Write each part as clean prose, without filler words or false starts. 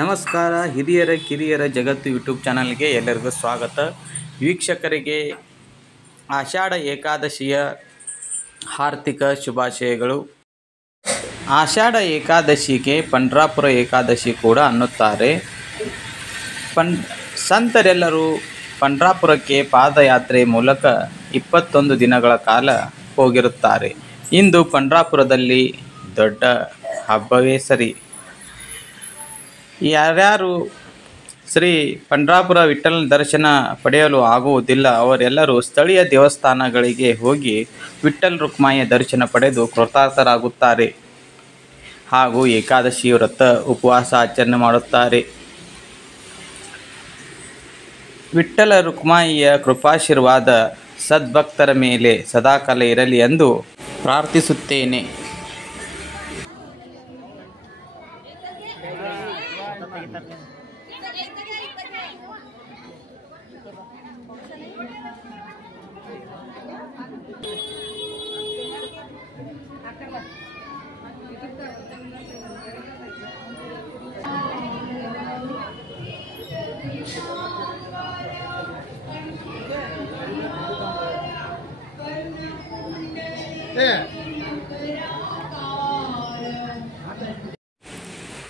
ನಮಸ್ಕಾರ. ಹಿರಿಯರ ಕಿರಿಯರ ಜಗತ್ತು ಯೂಟ್ಯೂಬ್ ಚಾನಲ್ಗೆ ಎಲ್ಲರಿಗೂ ಸ್ವಾಗತ. ವೀಕ್ಷಕರಿಗೆ ಆಷಾಢ ಏಕಾದಶಿಯ ಹಾರ್ದಿಕ ಶುಭಾಶಯಗಳು. ಆಷಾಢ ಏಕಾದಶಿಗೆ ಪಂಡ್ರಾಪುರ ಏಕಾದಶಿ ಕೂಡ ಅನ್ನುತ್ತಾರೆ. ಸಂತರೆಲ್ಲರೂ ಪಂಡ್ರಾಪುರಕ್ಕೆ ಪಾದಯಾತ್ರೆ ಮೂಲಕ 21 ದಿನಗಳ ಕಾಲ ಹೋಗಿರುತ್ತಾರೆ. ಇಂದು ಪಂಡ್ರಾಪುರದಲ್ಲಿ ದೊಡ್ಡ ಹಬ್ಬವೇ ಸರಿ. ಯಾರ್ಯಾರು ಶ್ರೀ ಪಂಡ್ರಾಪುರ ವಿಠ್ಠಲನ ದರ್ಶನ ಪಡೆಯಲು ಆಗುವುದಿಲ್ಲ ಅವರೆಲ್ಲರೂ ಸ್ಥಳೀಯ ದೇವಸ್ಥಾನಗಳಿಗೆ ಹೋಗಿ ವಿಠ್ಠಲ ರುಕ್ಮಾಯಿಯ ದರ್ಶನ ಪಡೆದು ಕೃತಾರ್ಥರಾಗುತ್ತಾರೆ ಹಾಗೂ ಏಕಾದಶಿ ವ್ರತ ಉಪವಾಸ ಆಚರಣೆ ಮಾಡುತ್ತಾರೆ. ವಿಠ್ಠಲ ರುಕ್ಮಾಯಿಯ ಕೃಪಾಶೀರ್ವಾದ ಸದ್ಭಕ್ತರ ಮೇಲೆ ಸದಾಕಾಲ ಇರಲಿ ಎಂದು ಪ್ರಾರ್ಥಿಸುತ್ತೇನೆ.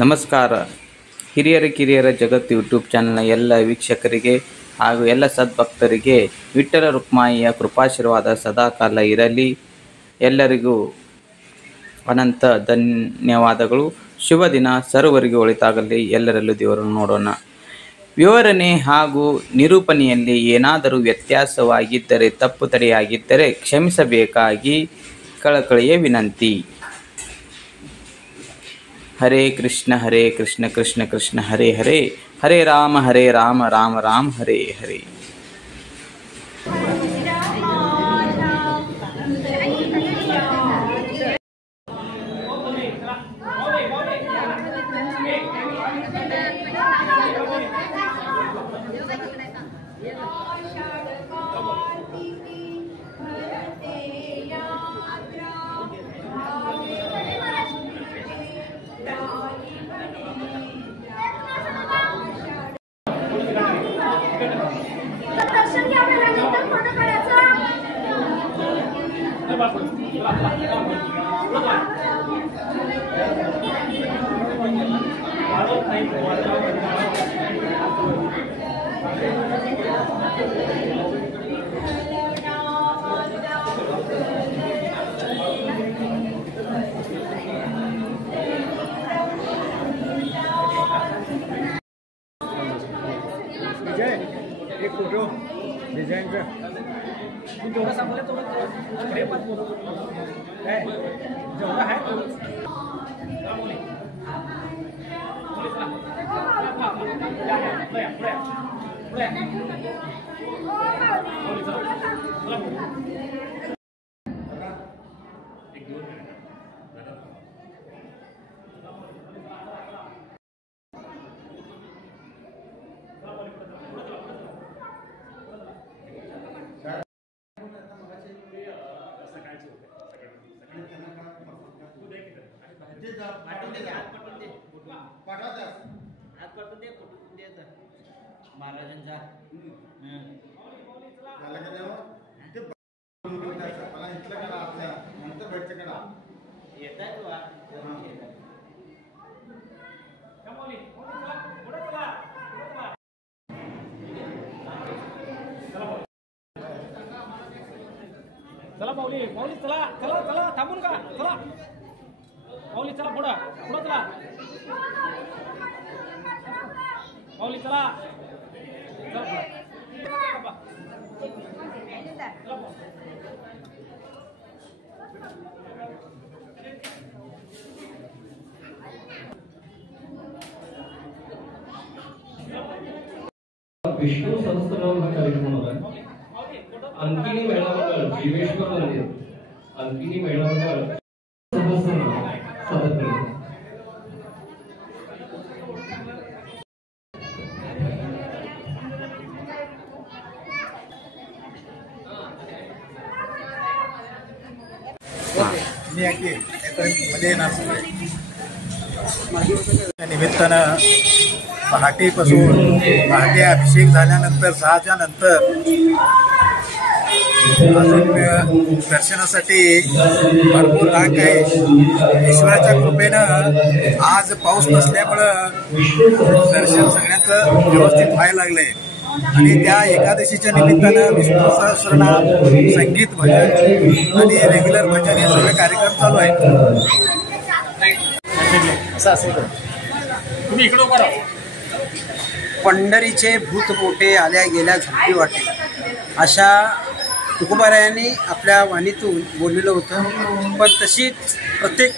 ನಮಸ್ಕಾರ. ಹಿರಿಯರ ಕಿರಿಯರ ಜಗತ್ತು ಯೂಟ್ಯೂಬ್ ಚಾನಲ್ನ ಎಲ್ಲ ವೀಕ್ಷಕರಿಗೆ ಹಾಗೂ ಎಲ್ಲ ಸದ್ಭಕ್ತರಿಗೆ ವಿಠ್ಠಲ ರುಕ್ಮಾಯಿಯ ಕೃಪಾಶೀರ್ವಾದ ಸದಾಕಾಲ ಇರಲಿ. ಎಲ್ಲರಿಗೂ ಅನಂತ ಧನ್ಯವಾದಗಳು. ಶುಭ ದಿನ. ಸರ್ವರಿಗೆ ಒಳಿತಾಗಲಿ. ಎಲ್ಲರಲ್ಲೂ ದೇವರನ್ನು ನೋಡೋಣ. ವಿವರಣೆ ಹಾಗೂ ನಿರೂಪಣೆಯಲ್ಲಿ ಏನಾದರೂ ವ್ಯತ್ಯಾಸವಾಗಿದ್ದರೆ, ತಪ್ಪು ತಡೆಯಾಗಿದ್ದರೆ ಕ್ಷಮಿಸಬೇಕಾಗಿ ಕಳಕಳಿಯ ವಿನಂತಿ. ಹರೇ ಕೃಷ್ಣ ಕೃಷ್ಣ ಕೃಷ್ಣ ಹರೇ ಹರೇ, ಹರೇ ರಾಮ ರಾಮ ರಾಮ ಹರೇ ಹರೇ. एक फोटो डिजाइन का जोड़ा सांभाले तो खड़े मत बोलो है जोड़ा है महाराजांचा चला माऊली माऊली चला चला चला थांबून का चला माऊली चला पुढं पुढं चला माऊली चला विष्णू सहस्त्रनाम हा कार्यक्रम होता. अंकिनी मेळावकर जीवेश्वर मंदिर अंकिनी मेळावकर सहस्त्रनाम सादर करतो. मी मध्ये निमित्तानं पहाटे अभिषेक झाल्यानंतर 6च्या नंतर अजून दर्शनासाठी भरपूर रांग आहे. ईश्वराच्या कृपेनं आज पाऊस नसल्यामुळं दर्शन सगळ्यांचं व्यवस्थित व्हायला लागलंय आणि त्या एकादशीच्या निमित्तानं विष्णू सहस्रनाम, संगीत, भजन आणि रेग्युलर भजन हे सगळे कार्यक्रम चालू आहेत. तुम्ही इकडे उभा राहा. पंढरीचे भूत मोठे आल्या गेल्या झोपी वाटे अशा तुकोबारायांनी आपल्या वाणीतून बोललेलं होतं. पण तशीच प्रत्येक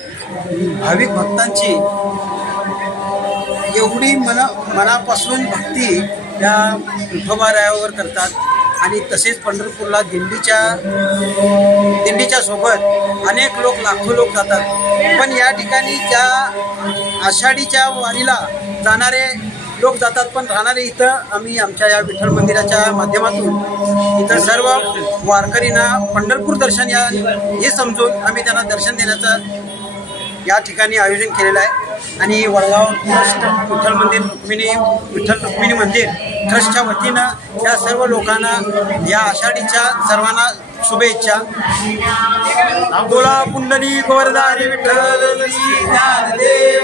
भाविक भक्तांची एवढी मनापासून भक्ती त्या विठोबारायावर करतात आणि तसेच पंढरपूरला दिंडीच्या सोबत अनेक लोक, लाखो लोक जातात. पण या ठिकाणी ज्या आषाढीच्या वारीला जाणारे लोक जातात, पण राहणारे इथं आम्ही आमच्या या विठ्ठल मंदिराच्या माध्यमातून इथं सर्व वारकरींना पंढरपूर दर्शन हे समजून आम्ही त्यांना दर्शन देण्याचं या ठिकाणी आयोजन केलेलं आहे. आणि वडगाव ट्रस्ट विठ्ठल रुक्मिणी मंदिर ट्रस्टच्या वतीनं या सर्व लोकांना या आषाढीच्या सर्वांना शुभेच्छा. बोला पुंडलिक गोवर्धन विठ्ठल ज्ञानदेव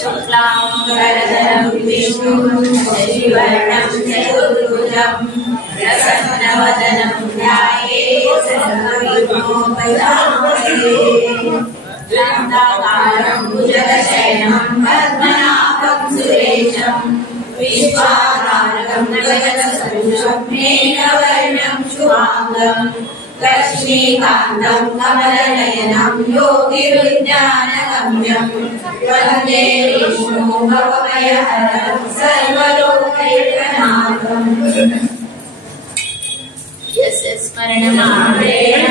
शुक्लांबरधरं विष्णुं शशिवर्णं चतुर्भुजं प्रसन्नवदनं ध्यायेत् सर्वविघ्नोपशान्तये. शान्ताकारं भुजगशयनं पद्मनाभं सुरेशं विश्वाधारं गगनसदृशं मेघवर्णं शुभांगं लक्ष्मीकान्तं कमलनयनं योगिविज्ञानगम्यं वन्दे विष्णु भवभयहरं सर्वलोकैकनाथम्. यस्य स्मरणमात्रेण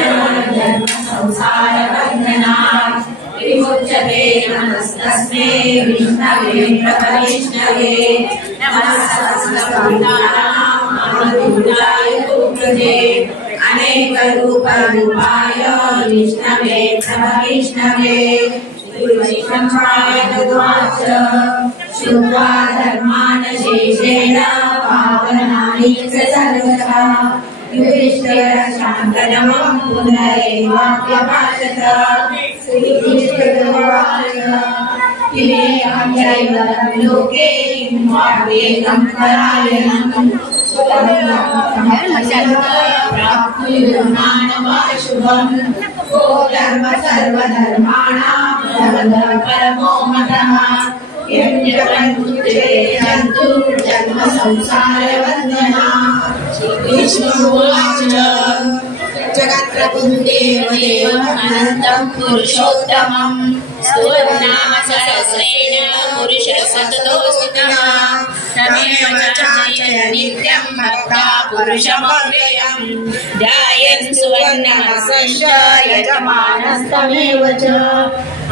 धर्मसंसारबन्धनात् विमुच्यते नमस्तस्मै विष्णवे प्रभविष्णवे. नमः सहस्रपादानां महाभूताय तुभ्ये अनेकरूपरूपाय विष्णवे प्रभविष्णवे. श्रीवैष्णवाय तद्वाच श्रुत्वा धर्मानशेषेण पावनानि च सर्वथा युधिष्ठिरशान्तनमं पुनरेवाप्यभाषत. श्रीकृष्णोवाच किमेकं चैव लोके किं वावेकं परायणम् प्राप्नुयुर्मानवाशुभम्. को धर्म सर्वधर्माणां परमो मतः. यज्ञपञ्चेयन्तु जन्म संसारवन्दना. श्रीकृष्णोवाच जगत्प्रभुं देवदेवम् अनन्तं पुरुषोत्तमम् स्तुवन्नाम सहस्रेण पुरुषः सततोऽस्मिन्. तमेव चाचय नित्यं भक्ता पुरुषमव्ययम्. ध्यायन् सुवर्णमस्यश्च यजमानस्तमेव च.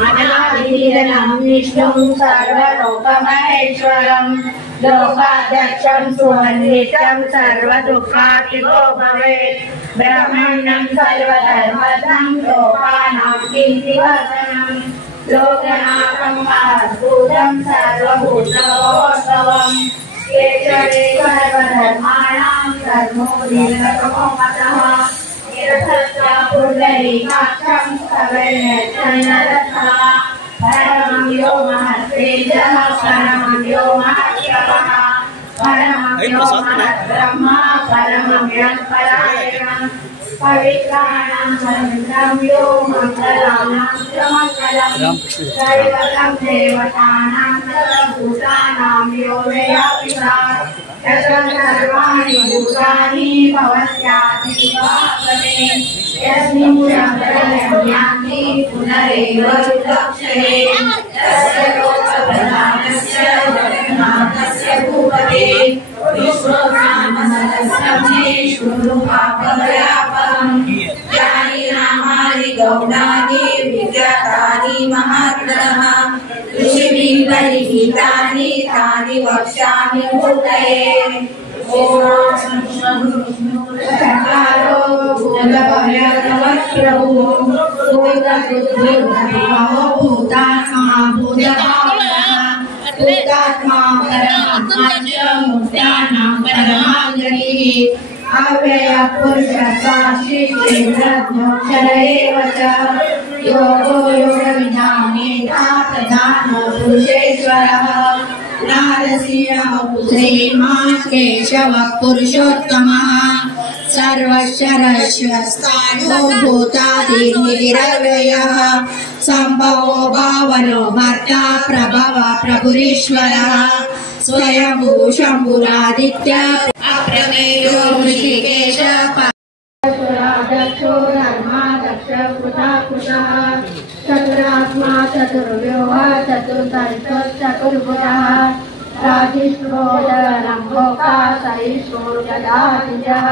अनादिनिधनं विष्णुं सर्वलोकमहेश्वरम् लोकाध्यक्षं सुवन्दितं सर्वदुःखातिको भवेत्. ब्रह्मण्यं सर्वधर्मदं लोकानां कीर्तिवर्धनम्. लोकनाथं महद्भूतं सर्वभूतोद्भवम्. केशवे सर्वधर्माणां धर्मो दीर्घतमो मतः. पुंडरीकाक्षं स्तवयन्नरथा परमं यो महत्तेजः परमं यो महत्प्रभः परमं यो महत्ब्रह्मा परमं यत्परायणं पवित्राणां मन्त्रं यो मङ्गलानां च मङ्गलं दैवतं देवतानां च भूतानां यो दयापिता सर्वाणि भूतानि भवत्यादिवासने यस्मिन् चक्रयान्ति पुनरेव विलक्षणे तस्य लोकप्रधानस्य जगन्नाथस्य भूपते विश्वनामसहस्रमे शृणु पापभयापहं यानि नामानि गौणानि विज्ञातानि महात्मनः ऋषिभिः परिहितानि तानि वक्ष्यामि मूर्तये अव्यय योगो योगविधानेता प्रधान पुरुषेश्वरः नारसिंह श्रीमान् केशवः पुरुषोत्तमः सर्वशरश्वस्थानो भूतादिर्निरव्ययः सम्भवो भावनो भर्ता प्रभव प्रभुरीश्वरः स्वयंभू शम्भुरादित्य अप्रमेयो ऋषिकेश दक्षो धर्मादक्ष कृतः चतुरात्मा चतुर्व्यूह चतुर्दश चतुर्भुजः राजिष्ठोदरम्भोका सहिष्णो जदातिजः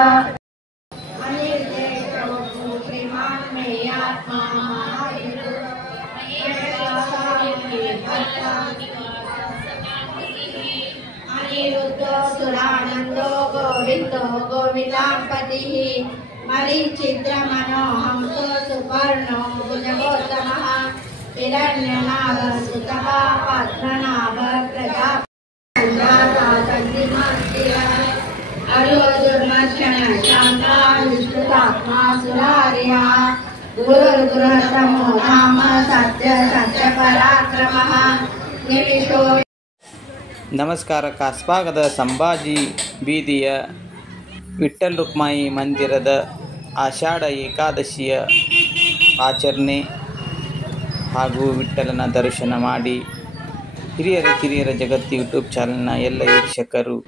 श्रीमान् मे आत्मा अनिरुद्धो सुरानन्दो गोविन्दो गोविन्दापतिः मरीचिद्रमनो हंसो सुपर्णो भुजगोत्तमः हिरण्यनाभसुतः पद्मनाभ प्रजापतिः अरोजुर्मक्षण शान्ता विष्णुतात्मा सुरार्यः गुरुर्गुरुतमो नाम सत्य पराक्रमः निमिषो ನಮಸ್ಕಾರ. ಕಾಸ್ಬಾಗದ ಸಂಭಾಜಿ ಬೀದಿಯ ವಿಠ್ಠಲ್ ರುಕ್ಮಾಯಿ ಮಂದಿರದ ಆಷಾಢ ಏಕಾದಶಿಯ ಆಚರಣೆ ಹಾಗೂ ವಿಠ್ಠಲನ ದರ್ಶನ ಮಾಡಿ ಹಿರಿಯರ ಕಿರಿಯರ ಜಗತ್ತು ಯೂಟ್ಯೂಬ್ ಚಾನಲ್ನ ಎಲ್ಲ ವೀಕ್ಷಕರು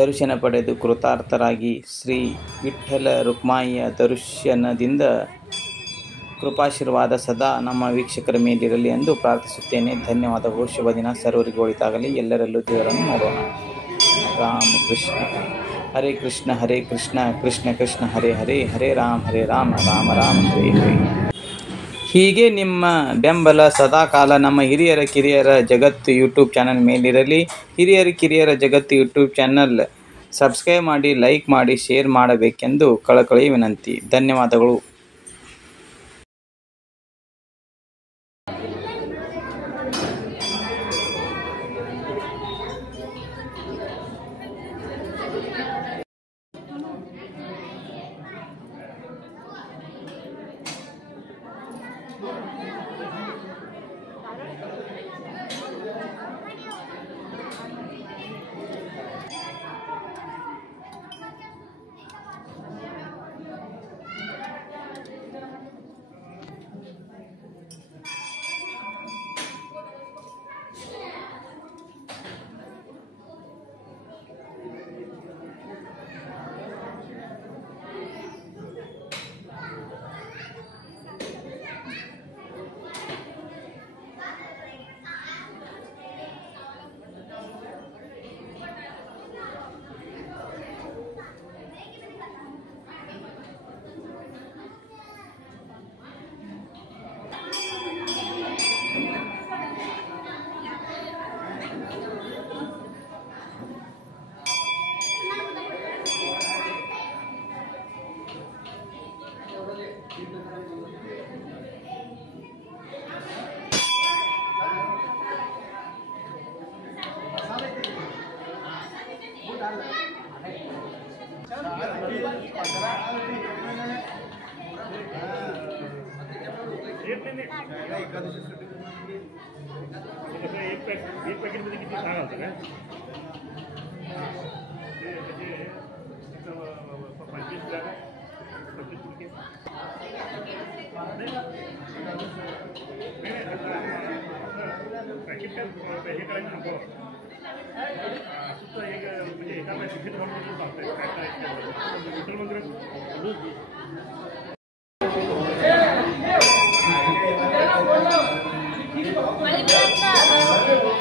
ದರ್ಶನ ಪಡೆದು ಕೃತಾರ್ಥರಾಗಿ ಶ್ರೀ ವಿಠ್ಠಲ ರುಕ್ಮಾಯಿಯ ದರ್ಶನದಿಂದ ಕೃಪಾಶೀರ್ವಾದ ಸದಾ ನಮ್ಮ ವೀಕ್ಷಕರ ಮೇಲಿರಲಿ ಎಂದು ಪ್ರಾರ್ಥಿಸುತ್ತೇನೆ. ಧನ್ಯವಾದಗಳು. ಶುಭ ದಿನ. ಸರ್ವರಿಗೂ ಒಳಿತಾಗಲಿ. ಎಲ್ಲರಲ್ಲೂ ದೇವರನ್ನು ನೋಡೋಣ. ರಾಮ ಕೃಷ್ಣ ಹರೇ ಕೃಷ್ಣ ಹರೇ ಕೃಷ್ಣ ಕೃಷ್ಣ ಕೃಷ್ಣ ಹರೇ ಹರೇ ಹರೇ ರಾಮ ರಾಮ ರಾಮ ಹರೇ ಹರೇ. ಹೀಗೆ ನಿಮ್ಮ ಬೆಂಬಲ ಸದಾಕಾಲ ನಮ್ಮ ಹಿರಿಯರ ಕಿರಿಯರ ಜಗತ್ತು ಯೂಟ್ಯೂಬ್ ಚಾನಲ್ ಮೇಲಿರಲಿ. ಹಿರಿಯರ ಕಿರಿಯರ ಜಗತ್ತು ಯೂಟ್ಯೂಬ್ ಚಾನಲ್ ಸಬ್ಸ್ಕ್ರೈಬ್ ಮಾಡಿ, ಲೈಕ್ ಮಾಡಿ, ಶೇರ್ ಮಾಡಬೇಕೆಂದು ಕಳಕಳಿ ವಿನಂತಿ. ಧನ್ಯವಾದಗಳು. एक पॅकेटमध्ये किती 6 घालतं काय? ते 25 जागा 25 टक्के पॅकेट काय हे करायचं नको असं एक म्हणजे एका तिकीट म्हणून सांगताय काय विठ्ठल मंदिरात Balik